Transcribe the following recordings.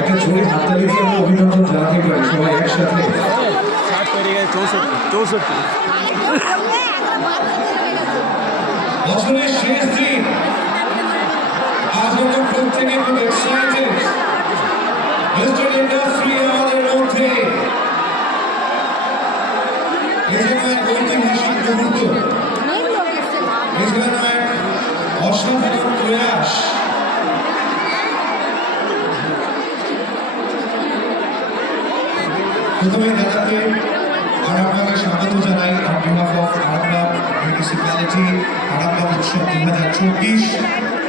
একটা জোরে হাততালি দিয়ে আমরা অভিনন্দন জানাতে পারি, সবাই একসাথে। চৌষট্টি চৌষট্টি বছরের শেষ দিন। আজ আমরা প্রত্যেকে খুব এক্সাইটেড মিস্টার ইন্ডাস্ট্রি আমাদের মধ্যে। ঐতিহাসিক মুহূর্ত। অসাধারণ প্রয়াস। প্রথমে দাদাকে আরামবাগে স্বাগত জানাই on behalf of Arambagh municipality Arambagh উৎসব দু হাজার চব্বিশ।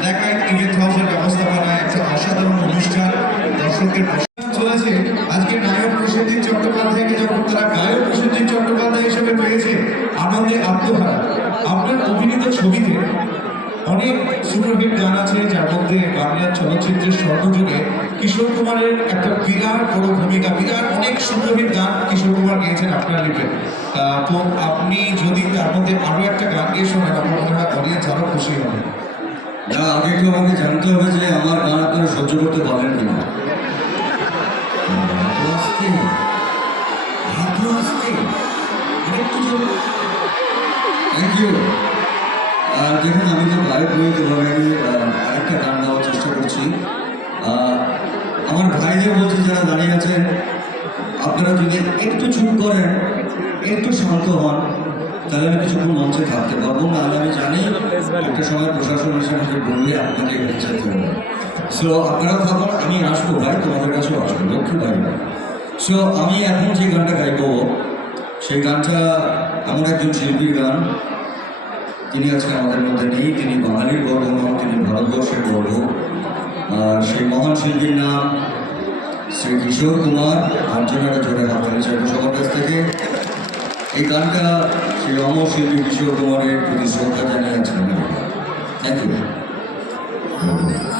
দেখায় ইভেন্ট হাউসের ব্যবস্থাপনায় একটা অসাধারণ অনুষ্ঠান। দর্শকদের প্রশংসা চলেছে আজকে নায়ক প্রসেনজিৎ চট্টোপাধ্যায়কে যখন তারা গায়ক প্রসেনজিৎ চট্টোপাধ্যায় হিসেবে পেয়েছে আনন্দে আত্মহারা আপনার অভিনীত ছবিতে অনেক সুপারহিট গান আছে যার মধ্যে বাংলা চলচ্চিত্রের স্বর্ণযুগে কিশোর কুমারের একটা বিরাট বড় ভূমিকা বিরাট অনেক সুপারহিট গান কিশোর কুমার গেয়েছেন আপনার লিপে তো আপনি যদি তার মধ্যে আরও একটা গান গিয়ে শোনেন আমার মনে হয় অডিয়েন্স আরও খুশি হবে। না আগে একটু আমাকে জানতে হবে যে আমার গান আপনারা সহ্য করতে পারেন কিনা। এত আস্তে দেখুন, আমি গায়ক নই তো আমি আরেকটা গান গাওয়ার চেষ্টা করছি। আমার ভাইদের বলছি, যারা দাঁড়িয়ে আছেন, আপনারা যদি একটু চুপ করেন, একটু শান্ত হন, তাহলে আমি কিছুক্ষণ মঞ্চে থাকতে পারব। নাহলে আমি জানি একটা সময় প্রশাসন আমাকে বললে আপনাকে যেতে হবে সো আপনারা থাকুন, আমি আসব ভাই, তোমাদের কাছেও আসব, লক্ষ্মী ভাই। সো আমি এখন যে গানটা গাইবো, সেই গানটা এমন একজন শিল্পীর গান তিনি আজকে আমাদের মধ্যে নেই, তিনি বাঙালির গর্ব নন তিনি ভারতবর্ষের গর্ব আর সেই মহান শিল্পীর নাম শ্রী কিশোর কুমার আর জন্য একটা জোরে হাত সবার কাছ থেকে। এই গানটা সেই অমর শিল্পী কিশোর কুমারের প্রতি শ্রদ্ধা জানিয়ে আজকে থ্যাংক ইউ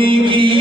Nikki.